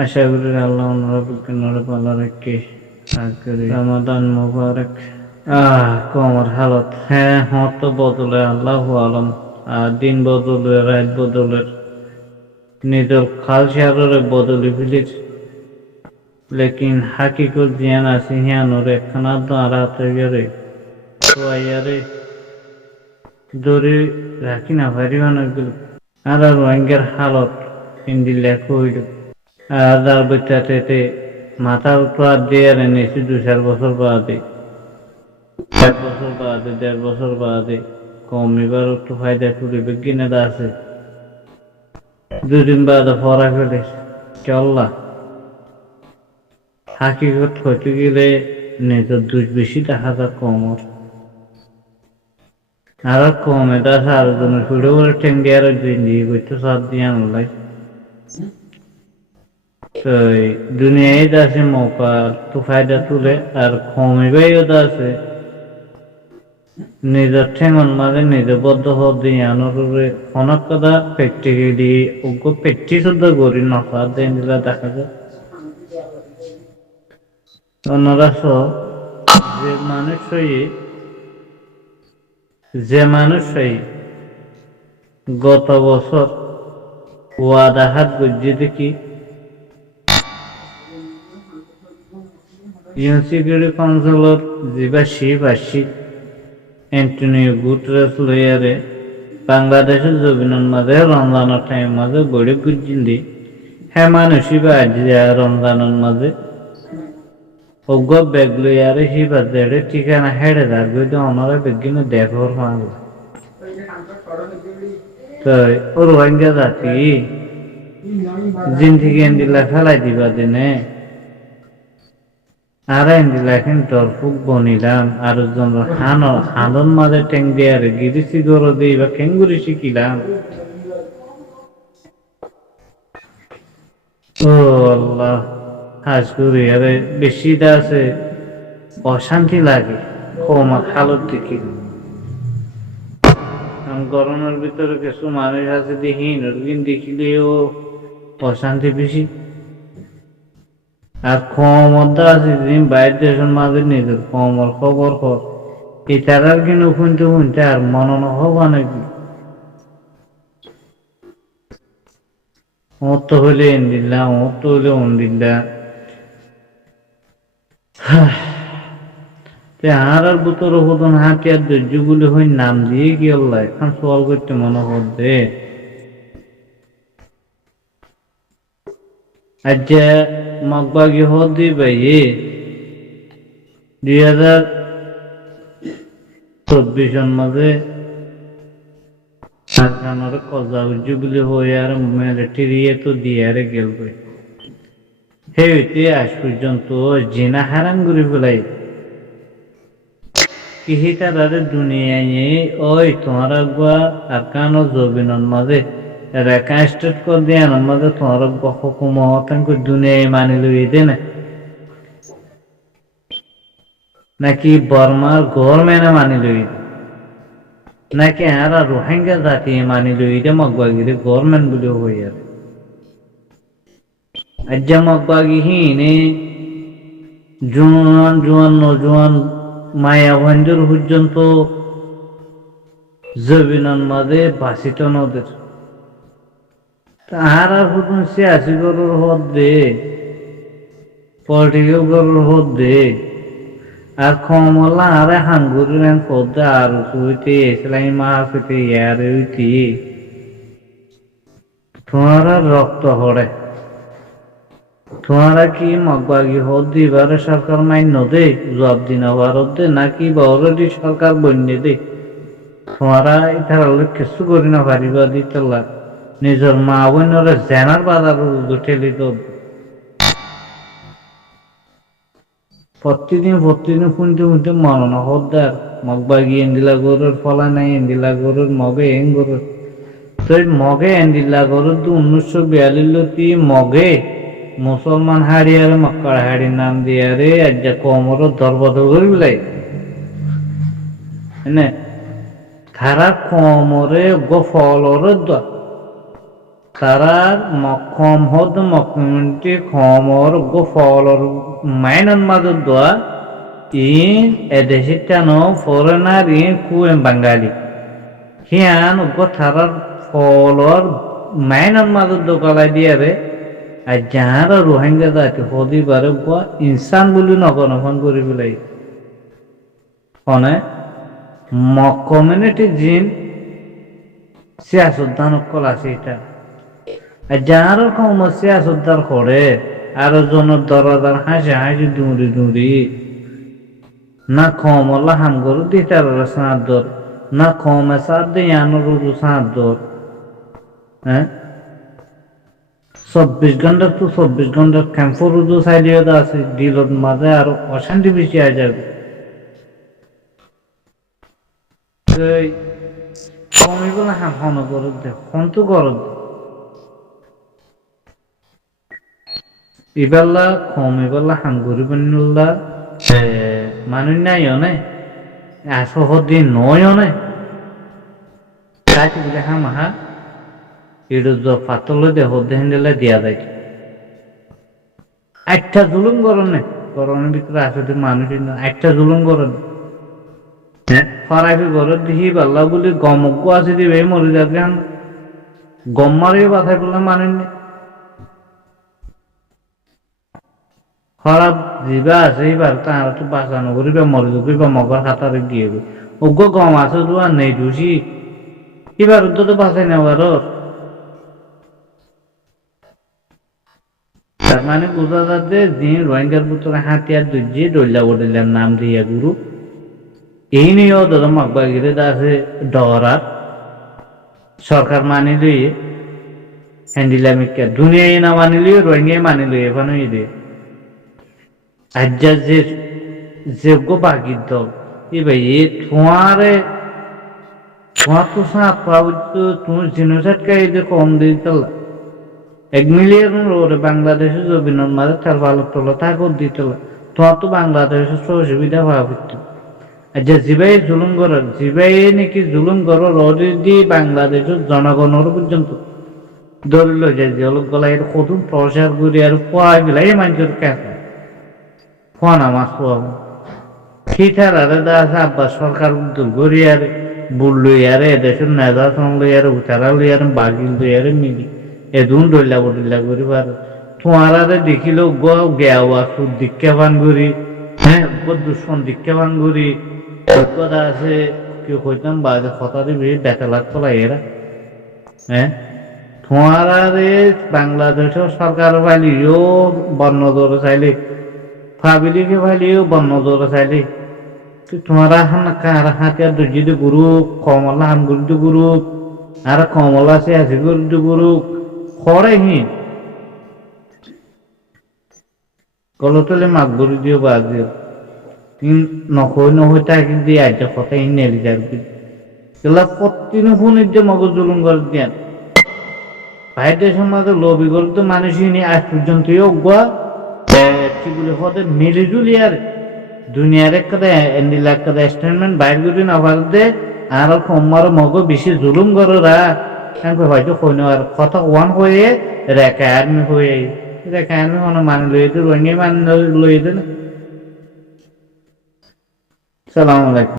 আশা করি আল্লাহ ওনারা বিজ্ঞানরা ভালো রেখে করি রমাদান মুবারক। কোমর হালত হ্যাঁ হত বদলে আল্লাহ আলম। আর দিন বদলে রাত বদলের নিজের খালসারে বদলি ফেলিস লেকিন হাকিকত জিয়ান আছে হিয়ানোর একখানা দাঁড়াতে গেলে তোয়ারে দৌড়ে রাখি না ভারি অনেকগুলো আর রোহিঙ্গার হালত হিন্দি লেখা হইল আর তার বাচ্চাতে মাথার উপর দিয়ে আর এনেছি 2-4 বছর বাদে 1 বছর বাদে 1.5 বছর বাদে কমিবার একটু ফায়দা করিবে কিনে আছে 2 দিন বাদে পড়া ফেলে চল্লা হাকিকত হইতে গেলে নিজের দুধ বেশি দেখা যায় কমর আর কমে তা সারাজনের ফিরে বলে ঠেঙ্গে আর দিয়ে করতে সাত দিয়ে আনলাই তো দুনিয়ায় আছে মৌকা তো ফায়দা তুলে আর কমিবাইও আছে নিজের ঠেঙন মাঝে নিজে বদ্ধ হদ দিয়ে আনোর অনেক কথা প্র্যাকটিক্যালি ওকে প্র্যাকটিস করি নফা দিয়ে দিলে দেখা যায় ওনারা যে মানুষই গত বছর ওয়াদা হাত গজ্জি দেখি ইউনিসিকিউরিটি কাউন্সিলর যেবা শিব আসি অ্যান্টনিও গুটেরেস লইয়ারে বাংলাদেশের জমিনের মাঝে রমজানের টাইম মাঝে বড়ি গুজিলি হ্যাঁ মানুষই বা আজ রমজানের মাঝে অজ্ঞ ব্যাগ লইয়ারে শিবা দেড়ে ঠিকানা হেড়ে থাকবে তো ওনারা বেগিনে দেখর মাগল তো ও রোহিঙ্গা জাতি জিন্দিগি এন্দিলা ফেলাই দিবা দিনে আর এন্দিলা এখন দরফুক বনিলাম আর হানন মাঝে টেং দিয়ে আর গিরিসি গরো দিই বা কেঙ্গুরি শিখিলাম ও আল্লাহ হাজ করি আরে বেশি আছে অশান্তি লাগে কমা খালত দেখি গরমের ভিতরে কিছু মানুষ আছে দেখি নরগিন দেখিলেও অশান্তি বেশি আর ক্ষমতা আছে যেদিন বাইরের দেশের মাঝে নিজের কমর খবর কর এটার কিন্তু শুনতে আর মনন হবা নাকি ওর তো হইলে এন্দিল্লা ওর তো হইলে অন্দিল্লা আর বুতর হতন হাতি আর ধৈর্যগুলি হই নাম দিয়ে কি আল্লাহ এখন সওয়াল করতে মনে করছে আচ্ছা মগবাগি হদি ভাই 2024 মাঝে সরকারের কজা উজ্জুবলি হয়ে আর মিলিটারি তো দিয়ে আর গেলবে হেইতে আজ পর্যন্ত জিনা হারাম করে ফেলাই কিহিটার দুনিয়ায় ওই তোমার আগুয়া আর কানো জবিনের মাঝে রেখা স্টেট কর দিয়ে মাঝে তোমার হুকুম দুনিয়ায় মানি লই দে নাকি বর্মার গভর্নমেন্টে মানি লই নাকি আর রোহিঙ্গা জাতি মানি লই দে মগবাগিরে গভর্নমেন্ট বলে হই আর আজ মগবাগি হিনে জুয়ান জুয়ান নজুয়ান মায়া ভঞ্জুর পর্যন্ত জবিনের মাঝে বাসিত নদের আর হুকুম সিয়াসি গরুর হদ দে পলিটিক্যাল গরুর হদ দে আর কমলা আরে হাঙ্গুরের পদ দে আর হইতে ইসলামী মাস হইতে ইয়ার হইতে তোমার রক্ত হরে তোমারা কি মগবাগি হদ দিবারে সরকার মান্য দে জবাব দিন ভারত দে নাকি বা অলরেডি সরকার বন্যে দে তোমারা এটার কিছু করি না পারিবা দিতে নিজের মা বোনরা জেনার বাজার ঠেলি তো প্রতিদিন শুনতে মরণ হদ্দার মগবাগি এন্দিলা গরুর ফলা নাই এন্দিলা গরুর মগে এং গরুর তো মগে এন্দিলা গরুর তো 1942 মগে মুসলমান হাড়ি আর মক্কার হাড়ি নাম দিয়ে রে আজ কমর দরবদর করি লাই খারাপ কমরে গো ফলর তারার মক্ষম হদ মক্ষমটি খমর গো ফলর মাইনন মাদুর দোয়া ইন এদেশে কেন ফরেনার ইন কুয়েন বাঙালি হিয়ান গো তারার ফলর মাইনন মাদুর দোকালাই দিয়ে রে আর যাহারা রোহিঙ্গা জাতি হদিবারে গো ইনসান বলি নগনফন করি পেলাই ফনে কমিউনিটি জিন সিয়াসুদ্দান কল আছে এটা আর যার কম সিয়াসুদ্দার করে আরো জনের দরদার হাসি হাসি দুঁড়ি দুঁড়ি না কমলা হাম গরু দিতার সাঁদর না কমে সার দিয়ে রুদু সাঁদর হ্যাঁ 24 ঘন্টা তো 24 ঘন্টা ক্যাম্পর রুদু সাইডিও আছে দিলত মাঝে আর অশান্তি বেশি আয় যাবে কমিবলে হাম হন গরত দে হন্তু গরত ইবাল্লা কমিবলা হাম গরি বান্নুল্লা মানুষ নাই অনে আসহদি নয় অনে তাই বলে হাম হা এটা পাতলে দে হদে হ্যান্ডেলে দিয়া যায় একটা জুলুম গরনে গরমের ভিতরে আসলে মানুষ একটা জুলুম গরনে ফরাইফি ঘরের দেখি পাল্লা বলি গমজ্ঞ আছে দিবে মরে যাবে গম মারিয়ে বাথায় বললে মানেন খারাপ জিবা আছে এবার তারা তো বাঁচানো করিবে মরে যাবে বা মগর হাতারে দিয়ে অজ্ঞ গম আছে তো আর নেই দোষী এবার তো বাঁচাই নেওয়ার তার মানে বোঝা যাচ্ছে যে রোহিঙ্গার পুত্র হাতিয়ার দুজিয়ে ডল্লা বডিলার নাম দিয়া গুরু এই নিয়েও দাদা মকবাগিরে আছে ডরার সরকার মানি লইয়ে হ্যান্ডিলামিকা দুনিয়ায় না মানি লইয়ে রোহিঙ্গায় মানি লইয়ে এখানে দিয়ে আজ্জা যে যোগ্য বাগির দল এবার এ তোমারে তোমার তো সাপ পাবো তুমি জিনোসাইড কাইদে কম দিয়ে তোলা 1 মিলিয়ন ওরে বাংলাদেশে জবিনের মাঝে তার ভালো তোলা থাকো দিয়ে তোলা তোমার তো বাংলাদেশের সুবিধা পাওয়া আচ্ছা জিবাই জুলুম করার জিবাই নাকি জুলুম করার অলরেডি বাংলাদেশের জনগণের পর্যন্ত দলিল যায় যে গলা এর কত প্রসার করে আর পোয়াই গেলাই মানুষের কাছে ফোনা মাছ পোয়া খিঠার আরে দাস আব্বাস সরকার উদ্যোগ করি আর বুল লই আরে এদেশের নেতা সং লই আর উতারা লই আর বাগিল লই আর মিলি এদুন ডইলা বডিলা করি পারে তোমার আরে দেখিল গেওয়া সুদ দীক্ষা ভান করি হ্যাঁ দুশ্মন দীক্ষা ভান করি কথা আছে কেউ কইতাম বাজে কথা দিবি বেতা লাগতো এরা হ্যাঁ তোমার আরে বাংলাদেশের সরকার ফাইলিও বন্য দৌড়ে চাইলে ফাবিলিকে ফাইলিও বন্য দৌড়ে চাইলে তোমার কার হাতিয়ার দুর্জিত গুরু কমলা হাম গুরু গুরু আর কমলা আছে আছে গুরু গুরু খড়ে হি গলতলে মাছ গরু দিও বাদ দিও নকই নহই তাকে দিয়ে আজ কথা নেলি যাবি এগুলা প্রতিদিন ফোনের যে মগজ জুলুম করে দেন ভাই দেশের মাঝে লবি গল তো মানুষই নিয়ে আজ পর্যন্ত কি বলে হতে মিলিজুলি আর দুনিয়ার একটা এন্ডিলা একটা স্টেটমেন্ট বাইর করি না পারতে আর কমার মগ বেশি জুলুম কররা হয়তো কইন আর কথা ওয়ান হয়ে রেখা আর্মি হয়ে রেখা আর্মি কোনো মানে লইয়ে তো রঙে মানে লইয়ে দেন সালাম আলাইকুম